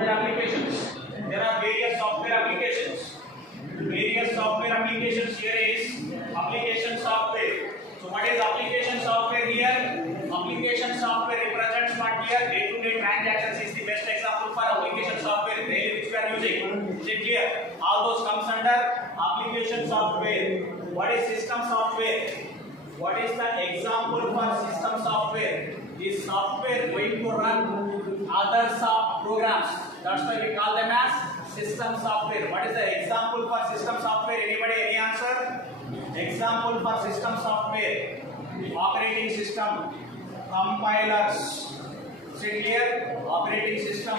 software applications. There are various software applications. Various software applications here is application software. So what is application software here? Application software represents what here? Day-to-day transactions is the best example for application software daily which we are using. Is it clear? All those comes under application software. What is system software? What is the example for system software? Is software going to run other programs? That's why we call them as system software. What is the example for system software? Anybody, any answer? Example for system software: operating system, compilers. Is it clear? Operating system,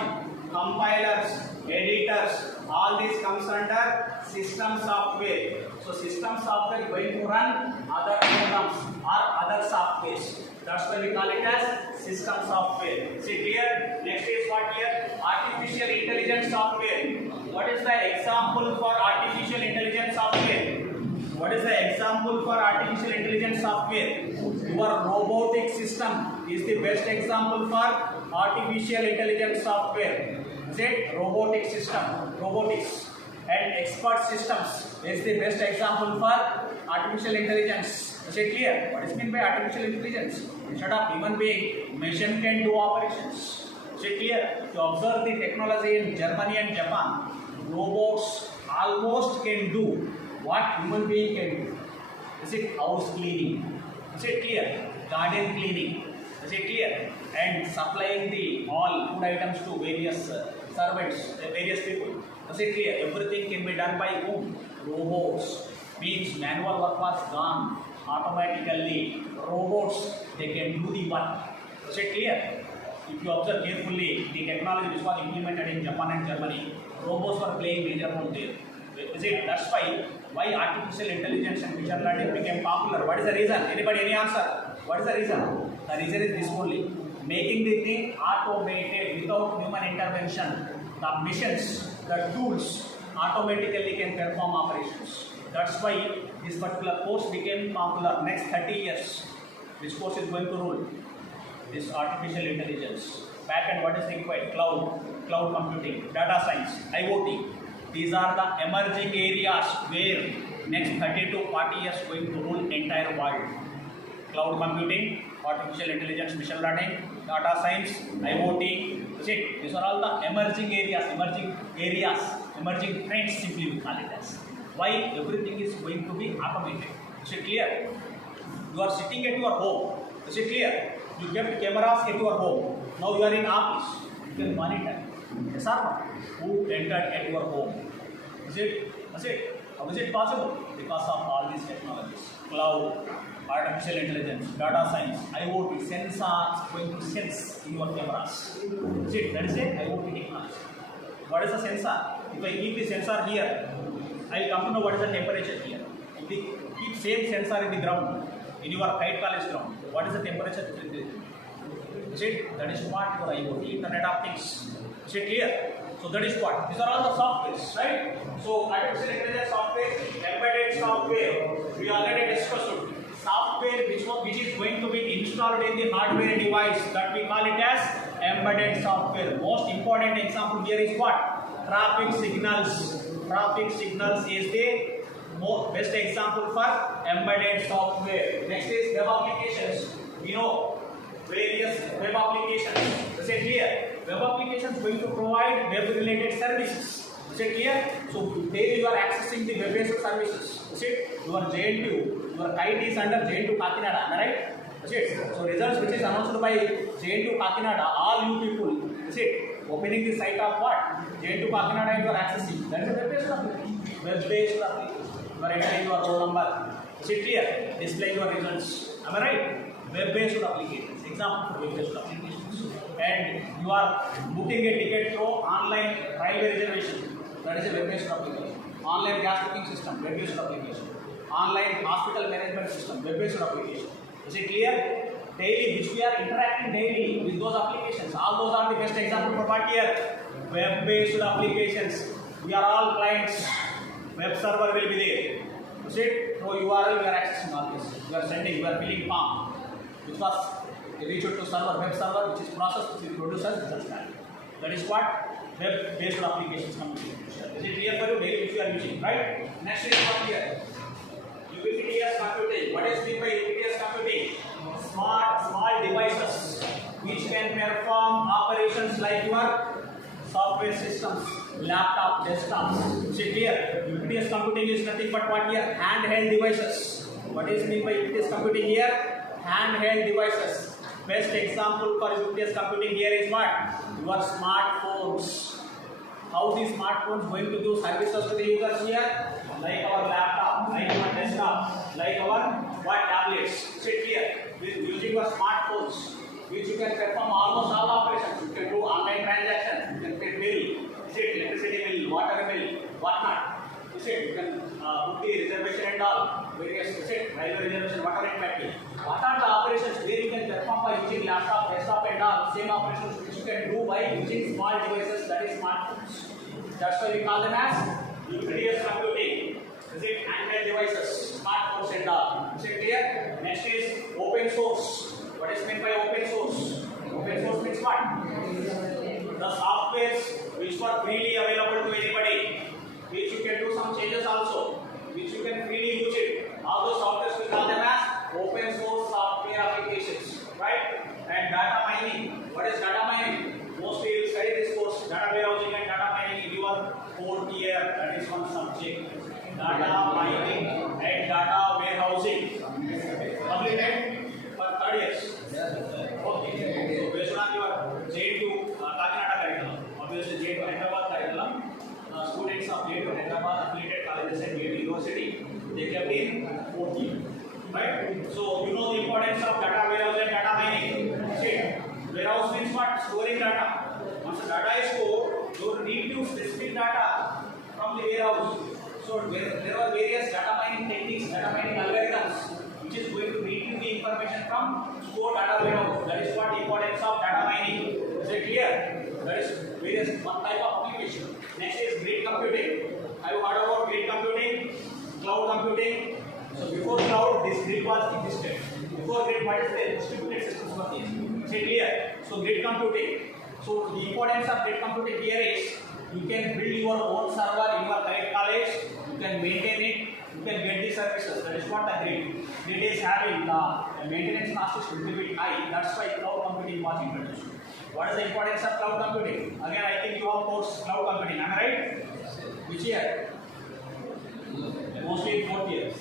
compilers, editors, all these comes under system software. So system software going to run other programs or other softwares. That's why we call it as system software. Is it clear? Next is what here? Artificial intelligence software. What is the example for artificial intelligence software? What is the example for artificial intelligence software? Your robotic system is the best example for artificial intelligence software. Is it? Robotic system, robotics, and expert systems is the best example for artificial intelligence. Is it clear? What is meant by artificial intelligence? Instead of human being, machine can do operations. Is it clear? To observe the technology in Germany and Japan, robots almost can do what human being can do. Is it house cleaning? Is it clear? Garden cleaning. Is it clear? And supplying the all food items to various servants, various people. Is it clear? Everything can be done by whom? Robots. Means manual work was gone. Automatically, robots, they can do the work. Is it clear? If you observe carefully, the technology which was implemented in Japan and Germany, robots were playing major role there. Is it? That's why artificial intelligence and machine learning became popular. What is the reason? Anybody, any answer? What is the reason? The reason is this only: making the thing automated without human intervention. The machines, the tools automatically can perform operations. That's why this particular course became popular. Next 30 years, this course is going to rule. This artificial intelligence. Back end, what is required? Cloud computing, data science, IoT. These are the emerging areas where next 30 to 40 years going to rule entire world. Cloud computing, artificial intelligence, machine learning, data science, IoT. These are all the emerging areas, emerging trends, simply we call it as. Why? Everything is going to be automated. Is it clear? You are sitting at your home. Is it clear? You kept cameras at your home. Now you are in office. You can monitor. Yes or no? Who entered at your home? Is it? How is it possible? Because of all these technologies. Cloud, artificial intelligence, data science, IoT, sensors going to sense in your cameras. Is it? That is it, IoT technology. What is the sensor? If I keep the sensor here, I will come to know what is the temperature here. If we keep same sensor in the ground, in your kite college ground, what is the temperature difference? Is it? That is what your IoT, Internet of Things. Is it clear? So that is what? These are all the softwares, right? So artificial intelligence software, embedded software, we already discussed it. Software which is going to be installed in the hardware device, that we call it as embedded software. Most important example here is what? Traffic signals. Traffic signals is the best example for embedded software. Next is web applications. We know various web applications. Is it clear? Web applications going to provide web related services. Is it clear? So there you are accessing the web based services. Is it? Your JNT, your kite is under JNT Kakinada, right? Is it? So results which is announced by JNT Kakinada, all you people, is it? Opening the site of what? JNT Kakinada you are accessing. That is a web based application. Web based application. You are entering your roll number. Is it clear? Displaying your results. Am I right? Web based applications. Example for web based applications. And you are booking a ticket through online railway reservation. That is a web based application. Online gas booking system, web based application. Online hospital management system, web based application. Is it clear? Daily, which we are interacting daily with those applications. All those are the best example for what here? Web based applications. We are all clients. Web server will be there. Is it? Through URL we are accessing all this. We are sending, we are filling form. Which was reached to server, web server, which is processed, which is produced as results. That is what web-based applications computing. Is it clear for you? Daily which you are using, right? Next is what here? Ubiquitous computing. What is meant by ubiquitous computing? Small devices which can perform operations like your software systems, laptop, desktops. Is it clear? Ubiquitous computing is nothing but what here? Handheld devices. What is meant by ubiquitous computing here? Handheld devices. Best example for ubiquitous computing here is what? Your smartphones. How these smartphones going to do services to the users here? Like our laptop, like our desktop, like our what tablets. Is it clear? With using your smartphones, which you can perform almost all operations. You can do online transactions, you can pay bill, is it electricity bill, water bill, whatnot. Is it? You can book the reservation and all, various, is it? Railway reservation, whatever it might be. What are the operations where you can perform by using laptop, desktop and all, same operations which you can do by using small devices, that is smartphones. That's why we call them as ubiquitous computing. Is it? Handheld devices, smartphones and all. Is it clear? Next is open source. What is meant by open source? Open source means what? The softwares which were freely available to anybody, which you can do some changes also, which you can freely use it. All those softwares we call them as open source software applications, right? And data mining. What is data mining? Mostly you will study this course, data warehousing and data mining in your 4th year. That is one subject. Data mining and data warehousing. Completed for 3rd years. Okay. So based on your J2 Kakinada curriculum, obviously J2 Hyderabad curriculum, students of J2 Hyderabad affiliated colleges and J2 University, they kept in 4th year. Right? So you know the importance of data warehouse and data mining. See, warehouse means what? Storing data. Once the data is stored, you need to specific data from the warehouse. So there are various data mining techniques, data mining algorithms, which is going to retrieve the information from stored data warehouse. That is what the importance of data mining. Is it clear? That is various one type of application. Next is grid computing. Have you heard about grid computing? Cloud computing. So before cloud, this grid was existed. Before grid, what is the distributed systems for this? Is it clear? So grid computing. So the importance of grid computing here is you can build your own server in your current college. You can maintain it. You can get the services. That is what the grid. Grid is having the maintenance cost is little bit high. That's why cloud computing was introduced. What is the importance of cloud computing? Again, I think you have course cloud computing. Am I right? Which year? Mostly in 4th year.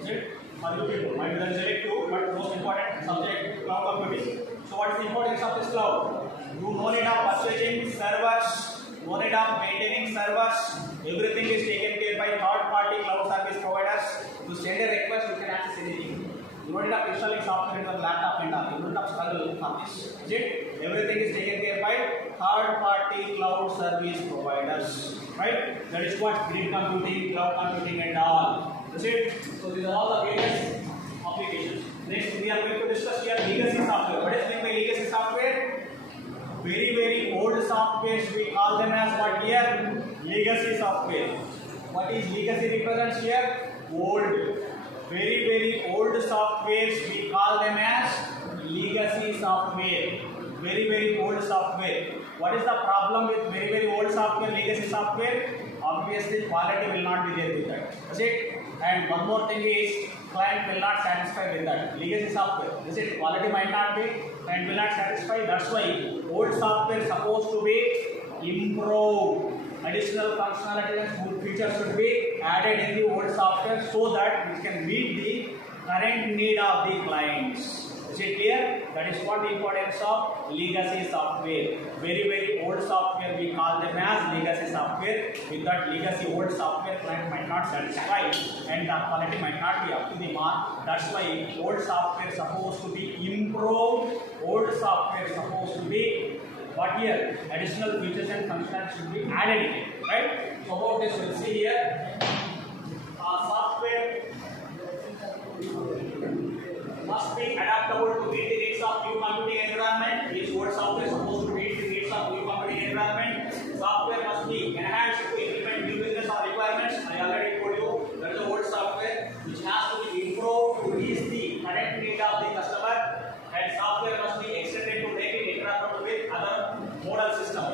Is it? For you people, might be the select two, but most important subject cloud computing. So what is the importance of this cloud? You no need of purchasing servers, no need of maintaining servers. Everything is taken care by third-party cloud service providers. To send a request, you can access anything. You don't need of installing software in your laptop and all. You don't have struggle for this. Is it? Everything is taken care by third-party cloud service providers. Right? That is what grid computing, cloud computing and all. Is it? So these are all the various applications. Next, we are going to discuss here legacy software. What is meant by legacy software? Very old softwares, we call them as what here? Legacy software. What is legacy represents here? Old. Very old softwares, we call them as legacy software. Very old software. What is the problem with very old software, legacy software? Obviously, quality will not be there with that. Is it? And one more thing is, client will not satisfy with that. Legacy software. Is it? Quality might not be and will not satisfy. That's why old software is supposed to be improved. Additional functionality and good features should be added in the old software so that it can meet the current need of the clients. Is it clear? That is what the importance of legacy software. Very old software, we call them as legacy software. With that legacy old software, client might not satisfy and the quality might not be up to the mark. That's why old software is supposed to be improved. Old software is supposed to be what here? Additional features and functions should be added in it. Right? So about this we'll see here. Software must be adaptable to meet the needs of new computing environment. This old software is supposed to meet the needs of new computing environment. Software must be enhanced to implement new business or requirements. I already told you that is the old software which has to be improved to reach the current need of the customer. And software must be extended to make it interoperable with other model systems.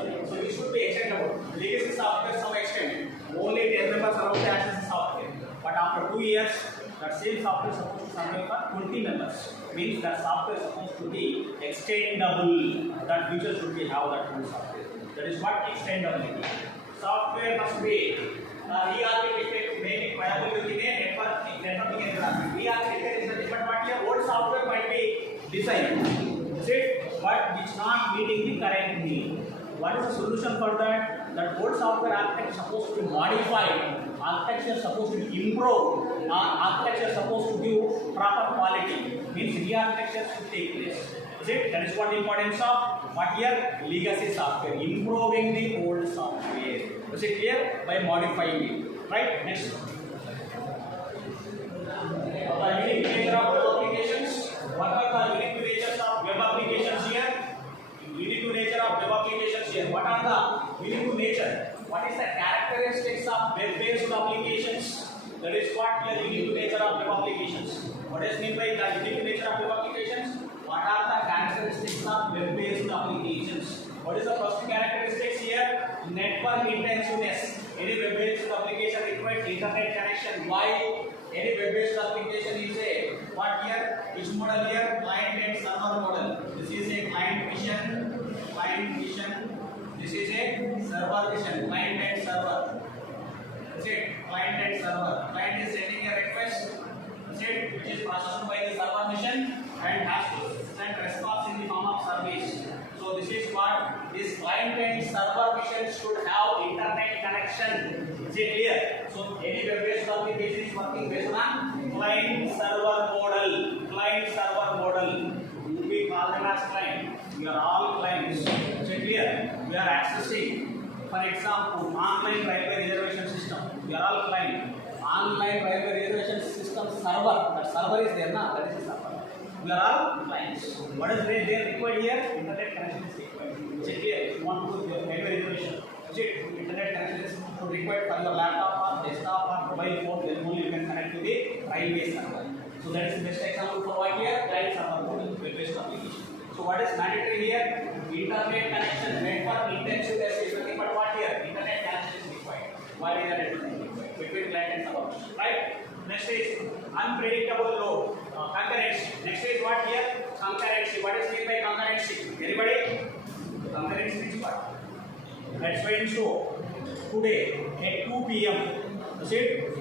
same software is supposed to survive for 20 members. Means that software is supposed to be extendable. That feature should be have that whole software. That is what extendability. Software must be re-architected, maybe viable within a networking environment. Re-architected is a different part here. Old software might be designed, but it's not meeting the current need. What is the solution for that? That old software architecture is supposed to be modified, architecture is supposed to be improved, architecture is supposed to give proper quality. Means re-architecture should take place. That is what the importance of what here? Legacy software, improving the old software. Is it clear? By modifying it. Right? Next. The unique nature of web applications. What are the unique natures of web applications here? Unique nature of web applications here. What are the unique nature? What is the characteristics of web-based applications? That is what the unique nature of web applications. What is meant by the unique nature of web applications? What are the characteristics of web-based applications? What is the first characteristics here? Network intensiveness. Any web-based application requires internet connection. Why? Any web-based application is a what here? Which model here? Client and server model. This is a client vision. Client vision. This is a server vision. Client and server. That's it. Client and server. Client is sending a request. That's it. Which is processed by the server vision and has to send response in the form of service. So this is what this client and server vision should have internet connection. Is it clear? So any web-based application is working based on client server model. Client server model. We call them as client. We are all clients. Is it clear? We are accessing, for example, online railway reservation system. We are all client. Online railway reservation system server. That server is there now. That is the server. We are all clients. What is there required here? Internet connection is required. Is it clear? If you want to do railway reservation, is it? Internet connection is required for your laptop or desktop or mobile phone. Then only you can connect to the railway server. So that is the best example for what here? Client server model, web-based application. So what is mandatory here? Internet connection, network intensiveness is nothing but what here? Internet connection is required. What is the network required? Between client and server. Right? Next is unpredictable load. Concurrency. Next is what here? Concurrency. What is meant by concurrency? Anybody? Concurrency is what? That's why so today at 2 p.m. Is it?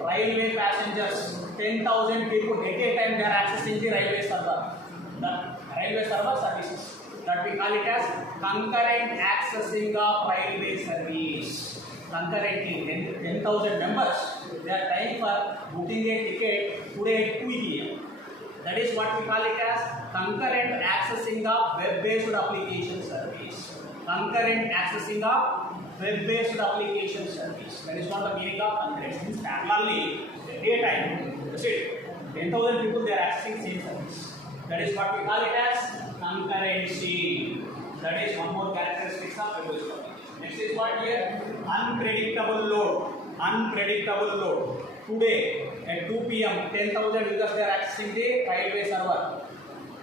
Railway passengers, 10,000 people at a time they are accessing the railway server. The railway server services. That we call it as concurrent accessing of railway service. Concurrently, 10,000 members, they are trying for booking a ticket today at 2 p.m. That is what we call it as concurrent accessing of web-based application service. Concurrent accessing of web-based application service. That is what the meaning of concurrent. Means parallelly, daytime, that's it. 10,000 people they are accessing same service. That is what we call it as concurrency. That is one more characteristic of web-based application. Next is what here? Unpredictable load. Unpredictable load. Today at 2 p.m. 10,000 users they are accessing the railway server.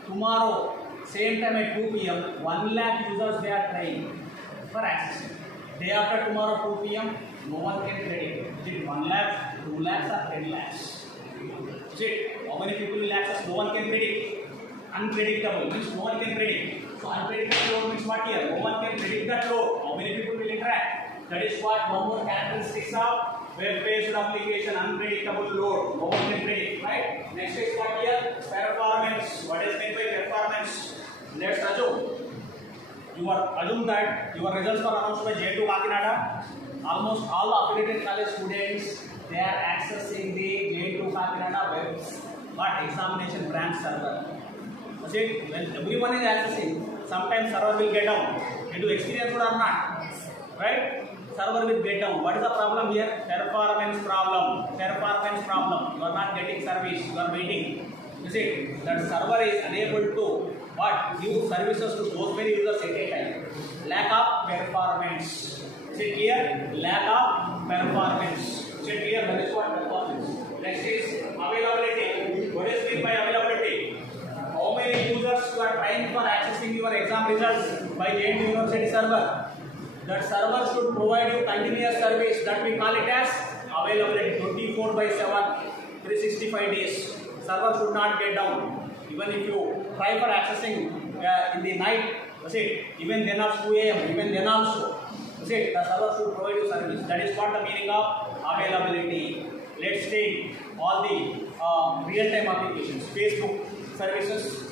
Tomorrow same time at 2 p.m. 1 lakh users they are trying for accessing. Day after tomorrow 2 p.m. no one can predict. Is it 1 lakh, 2 lakhs or 10 lakhs? Is it? How many people will access? No one can predict. Unpredictable means no one can predict. So unpredictable load means what here? No one can predict that load. How many people will interact? That is what one more characteristics of web-based application, unpredictable load. No one can predict, right? Next is what here? Performance. What is meant by performance? Let's assume that your results were announced by J2 Kakinada. Almost all affiliated college students they are accessing the J2 Kakinada web examination branch server. See, when everyone is accessing, sometimes server will get down. You do experience or not? Right? Server will get down. What is the problem here? Performance problem. Performance problem. You are not getting service. You are waiting. You see, that server is unable to give services to those many users at a time. Lack of performance. Is it clear? Lack of performance. Is it clear? That is what performance. Next is availability. What is meant by availability? How many users you are trying for accessing your exam results by JNT University server? That server should provide you continuous service. That we call it as availability 24/7. 365 days. Server should not get down. Even if you try for accessing in the night, that's it. Even then also 2 a.m. Even then also, that's it. The server should provide you service. That is what the meaning of availability. Let's take all the real-time applications: Facebook services,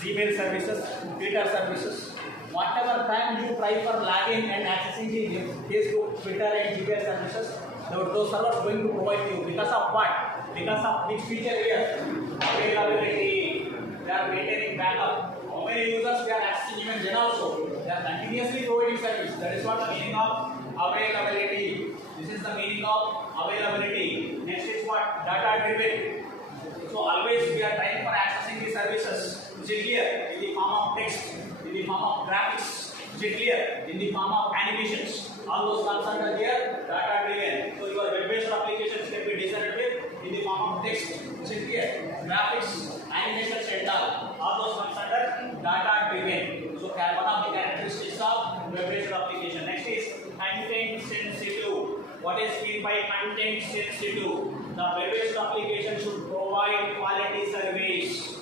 Gmail services, Twitter services. Whatever time you try for logging and accessing the Facebook, Twitter, and Gmail services, those servers are going to provide you. Because of what? Because of which feature here? Availability. They are maintaining backup. How many users they are accessing even then also? They are continuously providing service. That is what the meaning of availability. This is the meaning of availability. Next is what? Data driven. So always we are trying for accessing the services. Is it clear? In the form of text, in the form of graphics. Is it clear? In the form of animations. All those concepts are here, data driven. So your web-based applications can be designed with in the form of text. Is it clear? Graphics, animations and all those concepts are data driven. So one of the characteristics of web-based application. Next is content sensitive. What is meant by content sensitive? The web-based application should provide quality service.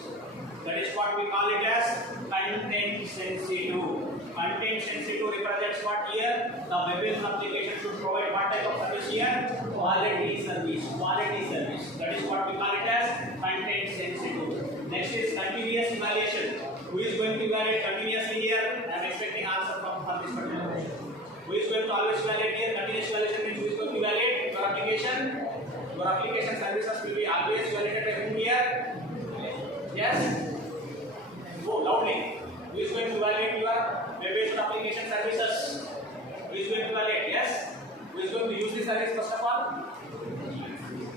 That is what we call it as content sensitive. Content sensitive represents what here? The web-based application should provide what type of service here? Quality service. Quality service. That is what we call it as content sensitive. Next is continuous evaluation. Who is going to evaluate continuously here? I am expecting answer from this particular question. Who is going to always evaluate here? Continuous evaluation means who is going to evaluate your application? Your application services will be always evaluated by whom here? Yes? Go loudly. Who is going to evaluate your web-based application services? Who is going to evaluate? Yes? Who is going to use the service first of all?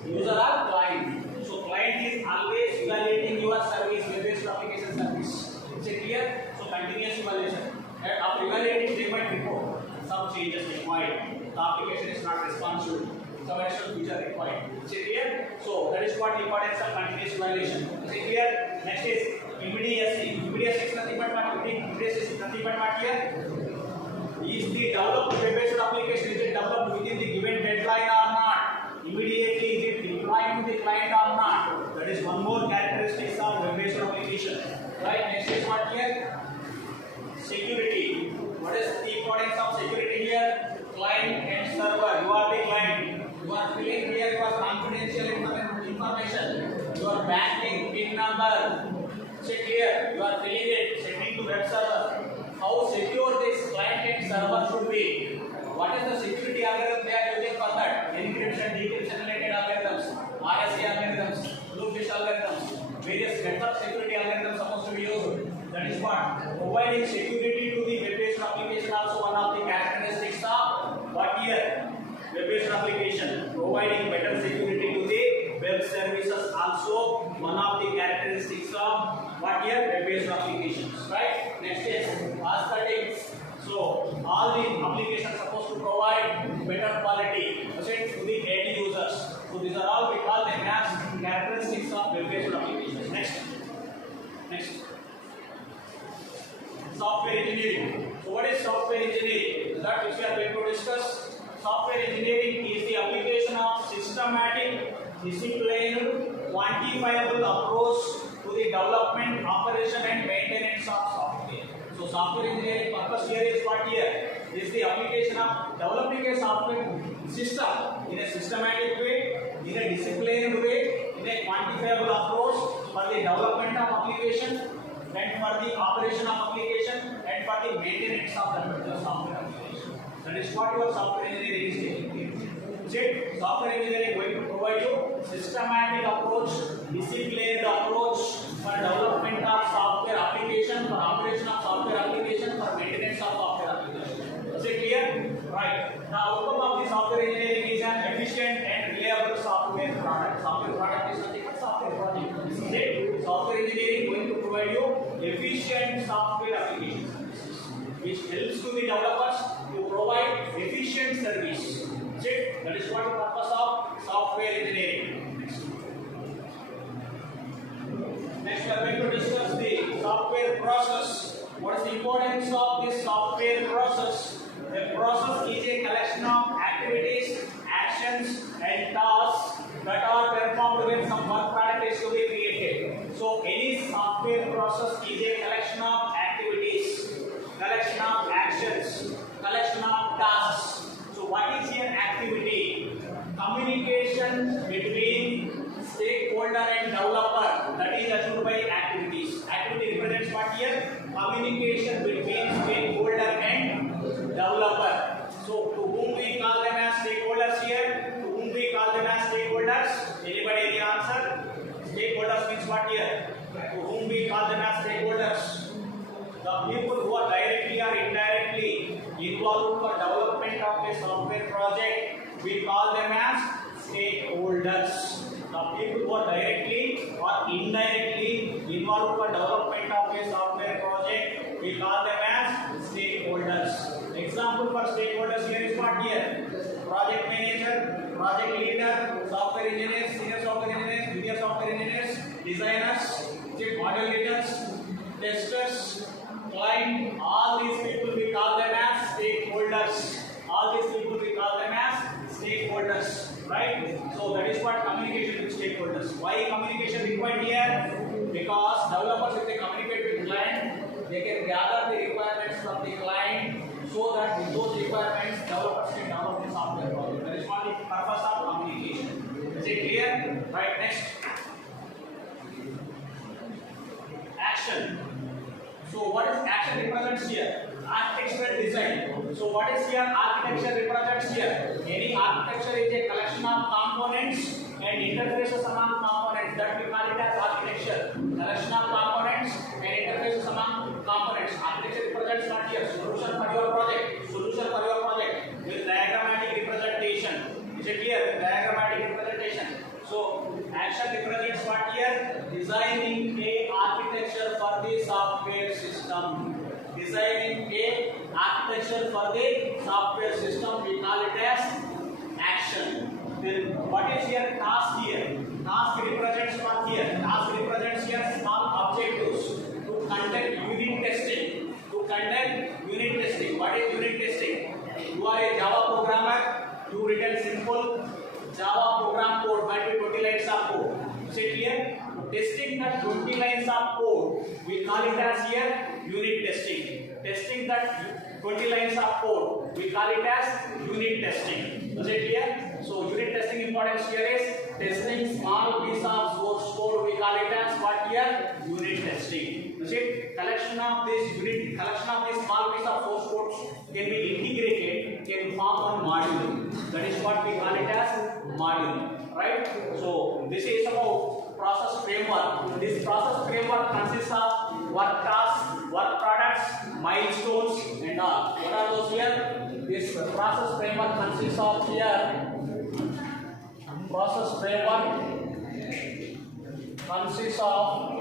User or client. So client is always evaluating your service, web-based application service. Is it clear? So continuous evaluation. After evaluating, they might report some changes required. The application is not responsive. Some additional feature required. Is it clear? So that is what the importance of continuous evaluation. Is it clear? Next is immediacy. Immediacy is nothing but what? Immediacy is nothing but what here? Is the developed web-based application is it developed within the given deadline or not? Immediately is it deployed to the client or not? That is one more characteristic of web-based application. Right? Next is what here? Security. What is the importance of security here? Client and server. You are the client. You are filling here your confidential information. Your banking PIN number. Is it clear? You are filling it, sending to web server. How secure this client and server should be? What is the security algorithm they are using for that? Encryption, decryption related algorithms, S.E algorithms, bluefish algorithms, various network security algorithms supposed to be used. That is what? Providing security to the web-based application also one of the characteristics of what here? Web-based application. Providing better security to the web services also one of the characteristics of what here? Web-based applications. Right? Next is aesthetics. So all the applications are supposed to provide better quality to the end users. So these are all we call them as characteristics of web-based applications. Next. Software engineering. So what is software engineering? That which we are going to discuss. Software engineering is the application of systematic, disciplined, quantifiable approach to the development, operation and maintenance of software. So software engineering purpose here is what here? Is the application of developing a software system in a systematic way, in a disciplined way, in a quantifiable approach for the development of application and for the operation of application and for the maintenance of the software application. That is what your software engineering is taking care. Software engineering is going to provide you systematic approach, disciplined approach for development of software application, for operation of software application, for maintenance of software application. Is it clear? Right. The outcome of the software engineering is an efficient and reliable software product. Software product is nothing but software project. Software engineering is going to provide you efficient software applications, which helps to the developers to provide efficient service. That is what the purpose of software engineering. Next we are going to discuss the software process. What is the importance of this software process? A process is a collection of activities, actions and tasks that are performed when So to whom we call them as stakeholders here? To whom we call them as stakeholders? Anybody any answer? Stakeholders means what here? To whom we call them as stakeholders? The people who are directly or indirectly involved for development of a software project, we call them as stakeholders. The people who are directly or indirectly involved for development of a software project, we call them as stakeholders. Example for stakeholders here is what here? Project manager, project leader, software engineers, senior software engineers, junior software engineers, designers, model leaders, testers, client, all these people we call them as stakeholders. All these people we call them as stakeholders, right? So that is what communication with stakeholders. Why communication required here? Because developers, if they communicate with client, they can gather the requirements from the client so that with those requirements, developers can develop the software project. That is what the purpose of communication. Is it clear? Right, next. Action. So what is action represents here? Architectural design. So what is here? Architecture represents here. Any architecture is a collection of components and interfaces among components. That we call it as architecture. Collection of components and interfaces among components. Architecture represents not here. Solution for your project. Solution for your project with diagrammatic representation. Is it clear? Diagrammatic representation. So action represents what here? Designing a architecture for the software system. Designing a architecture for the software system, we call it as action. Then what is here? Task here. Task represents what here? Task represents here small objectives to conduct unit testing. To conduct unit testing. What is unit testing? You are a Java programmer. You written simple Java program code, might be 20 lines of code. Is it clear? Testing that 20 lines of code, we call it as here unit testing. Testing that 20 lines of code, we call it as unit testing. Is it clear? So unit testing importance here is testing small piece of source code, we call it as what here? Unit testing. Is it? Collection of this small piece of source codes can be integrated, can form one module. That is what we call it as module. Right? So this is about process framework. This process framework consists of work tasks, work products, milestones, and all. What are those here? This process framework consists of here. Process framework consists of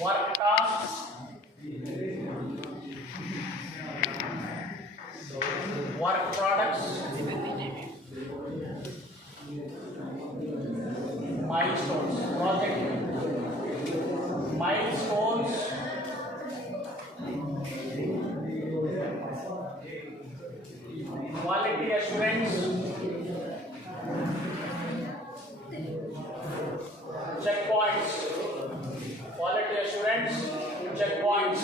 work tasks, work products, milestones, project milestones, quality assurance, checkpoints, quality assurance, checkpoints,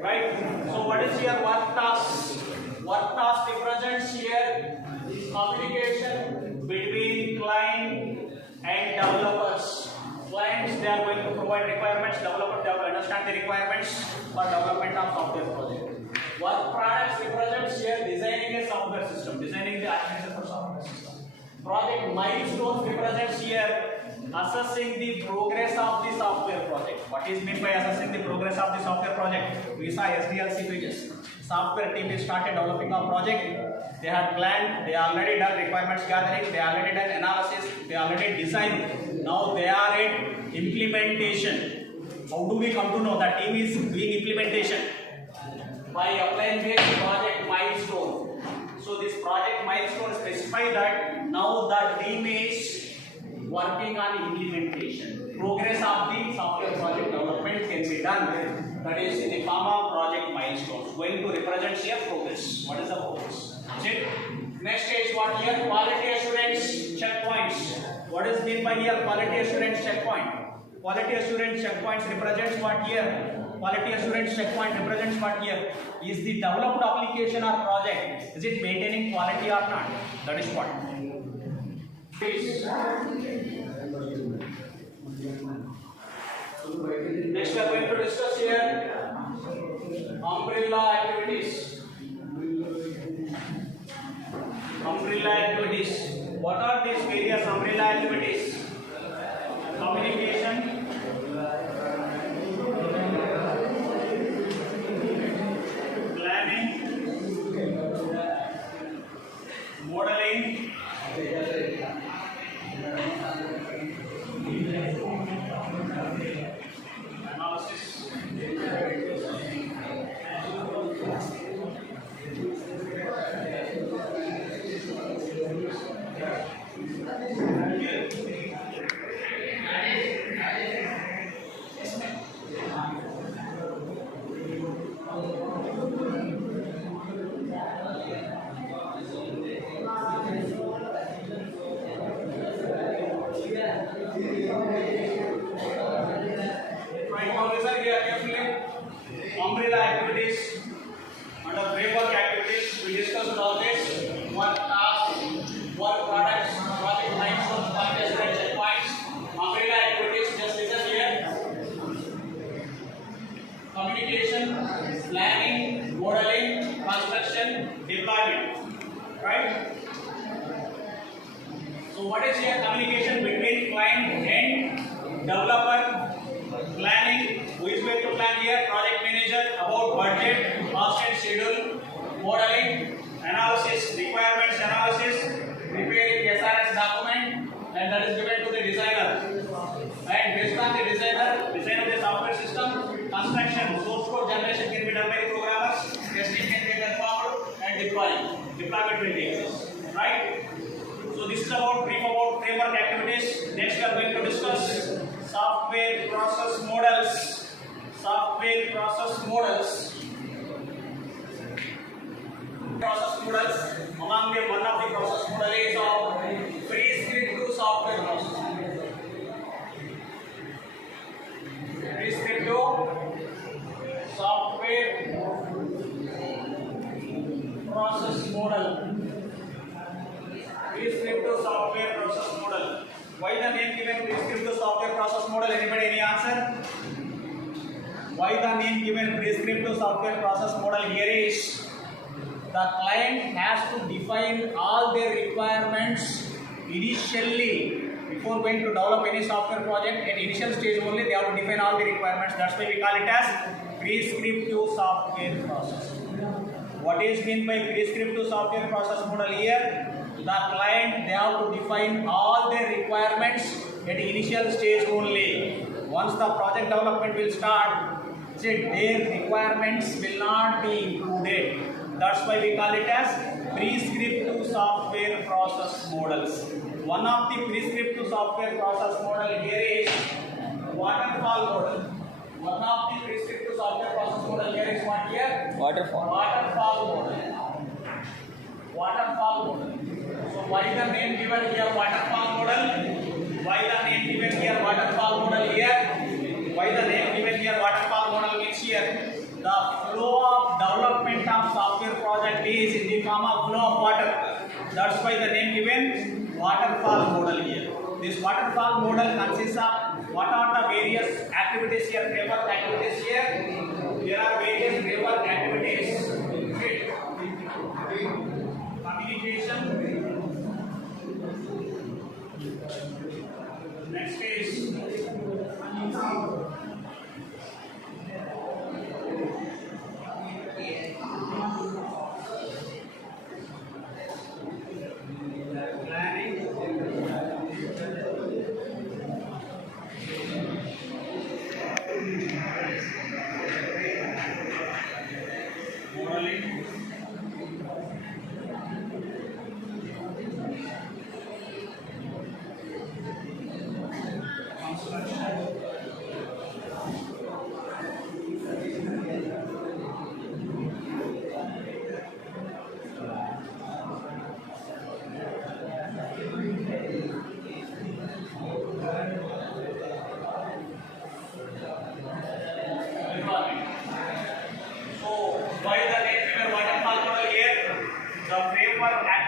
right? So what is your work task? Work task represents here communication between client and developers. Clients, they are going to provide requirements, developers they will understand the requirements for development of software project. Work products represents here designing a software system, designing the architecture for software system. Project milestones represents here assessing the progress of the software project. What is meant by assessing the progress of the software project? We saw SDLC pages. Software team is started developing a project. They have planned, they already done requirements gathering, they already done analysis, they already designed. Now they are in implementation. How do we come to know that team is doing implementation? By applying this project milestone. So this project milestone specify that now the team is working on implementation. Progress of the software project development can be done. That is in the form of project milestones. Going to represent here progress. What is the progress? Check. Next is what here? Quality assurance checkpoints. What is meant by here? Quality assurance checkpoint. Quality assurance checkpoints represents what here? Quality assurance checkpoint represents what here? Is the developed application or project, is it maintaining quality or not? That is what. Please. Next we are going to discuss here umbrella activities. right? So what is here? Communication between client and developer. Planning. Who is going to plan here? Project manager. About budget, cost and schedule. Modeling, analysis, requirements analysis, preparing SRS document, and that is given to the designer. And based on the design of the software system, construction, source code generation can be done by the programmers, testing can be performed, and deployment will take place. Right? So this is about brief about framework activities. Next we are going to discuss software process models. Software process models. Process models. Among them, one of the process model is of prescriptive software process. Prescriptive software process model. Prescriptive software process model. Why the name given prescriptive software process model? Anybody any answer? Why the name given prescriptive software process model? Here is the client has to define all their requirements initially before going to develop any software project. At initial stage only they have to define all the requirements. That's why we call it as prescriptive software process. What is meant by prescriptive software process model here? The client they have to define all their requirements at initial stage only. Once the project development will start, their requirements will not be included. That's why we call it as prescriptive software process models. One of the prescriptive software process model here is waterfall model. One of the prescriptive software process model here is what here? Waterfall model. Waterfall model. So why the name given here waterfall model? Why the name given here waterfall model here? Why the name given here waterfall model means here? The flow of development of software project is in the form of flow of water. That's why the name given waterfall model here. This waterfall model consists of what are the various activities here, framework activities here. There are various framework activities. Communication. Next is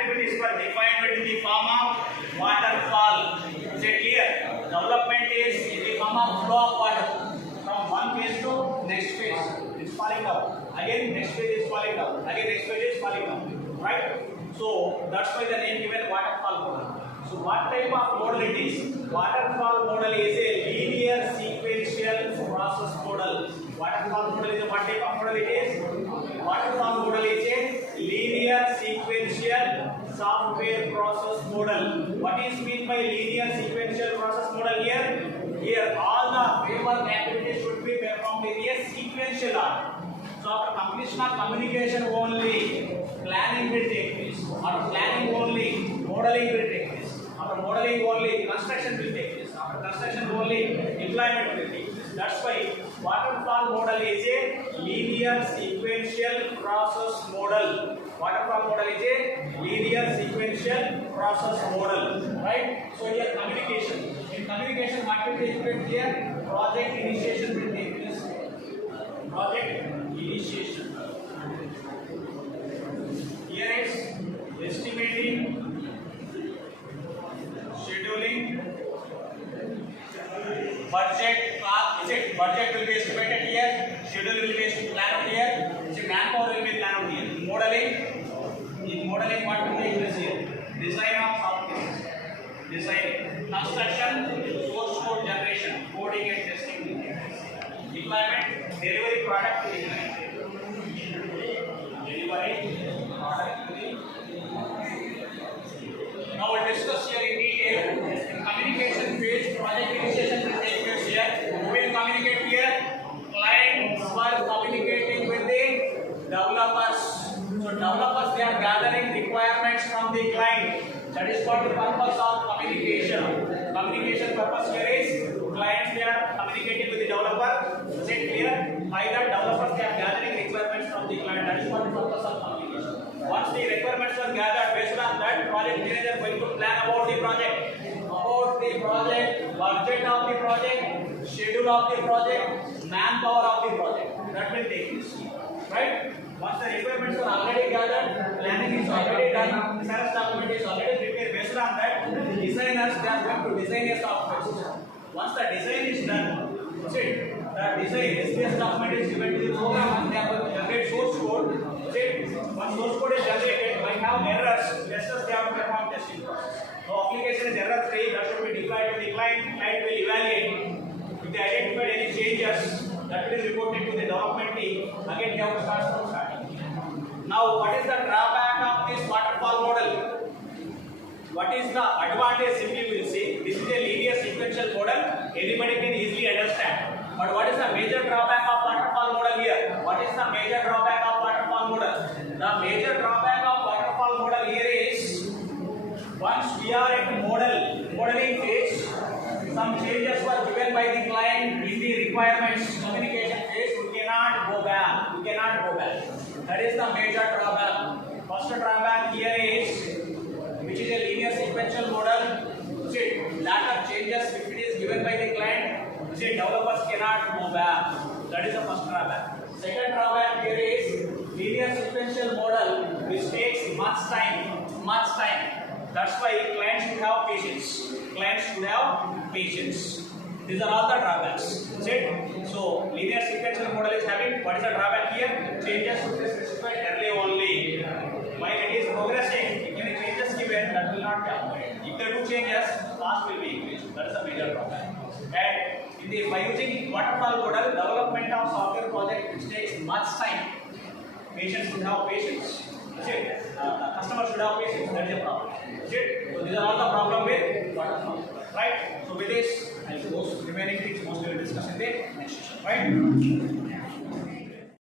activities were defined in the form of waterfall. Is it clear? Development is in the form of flow of water from one phase to next phase. It's falling down. Again next phase is falling down. Again next phase is falling down. Right? So that's why the name given waterfall model. So what type of model it is? Waterfall model is a linear sequential process model. Waterfall model is a what type of model it is? Waterfall model is a linear sequential software process model. What is meant by linear sequential process model here? Here all the framework activities should be performed in a sequential order. So after completion of communication only, planning will take place. After planning only, modeling will take place. After modeling only, construction will take place. After construction only, deployment will take place. That's why waterfall model is a linear sequential process model. Waterfall model is a linear sequential process model. Right? So here communication. In communication, what will take place here? Project initiation will take place. Project initiation. Here is estimating, scheduling, budget. Budget will be estimated here, schedule will be planned here, manpower will be planned here. Modeling. In modeling, what will be design of software, design, construction, source code generation, coding and testing, deployment, delivery product to the client, delivery product to the. Now we'll discuss here in detail. Communication phase, project initiation will take place here. Who will communicate here? Clients were communicating with the developers. So developers, they are gathering requirements from the client. That is what the purpose of communication. Communication purpose here is clients, they are communicating with the developer. Is it clear? Either developers, they are gathering requirements from the client. That is what the purpose of communication. Once the requirements are gathered, based on that, project manager going to plan about the project, budget of the project, schedule of the project, manpower of the project. That will take place, right? Once the requirements are already gathered, planning is already done, research document is already prepared. Based on that, the designers, they are going to design a software. Once the design is done, see, the design SPS document is given to the program and they are going to generate source code. See, once source code is generated, might have errors, testers they have to perform testing process. So application is error free, that should be deployed to the client. Client will evaluate. If they identified any changes, that will be reported to the development team. Again, they have to start from starting. Now, what is the drawback of this waterfall model? What is the advantage? Simply we will see. This is a linear sequential model. Anybody can easily understand. But what is the major drawback of waterfall model here? What is the major drawback of waterfall model? The major drawback of waterfall model here is, once we are at modeling phase, some changes were given by the client in the requirements communication phase. We cannot go back. That is the major drawback. First drawback here is, which is a linear sequential model. See, later changes if it is given by the client, see, developers cannot go back. That is the first drawback. Second drawback here is linear sequential model, which takes much time. That's why clients should have patience. These are all the drawbacks. So linear sequential model is having, what is the drawback here? Changes should be specified early only. While it is progressing, if any changes given, that will not come. If there are two changes, cost will be increased. That is a major drawback. And by using waterfall model, development of software project which takes much time. Patients should have patience. Customer should have patience. That is a problem. So these are all the problem with waterfall. Right? So with this, I'll close remaining things mostly we'll discuss in the next session. Right?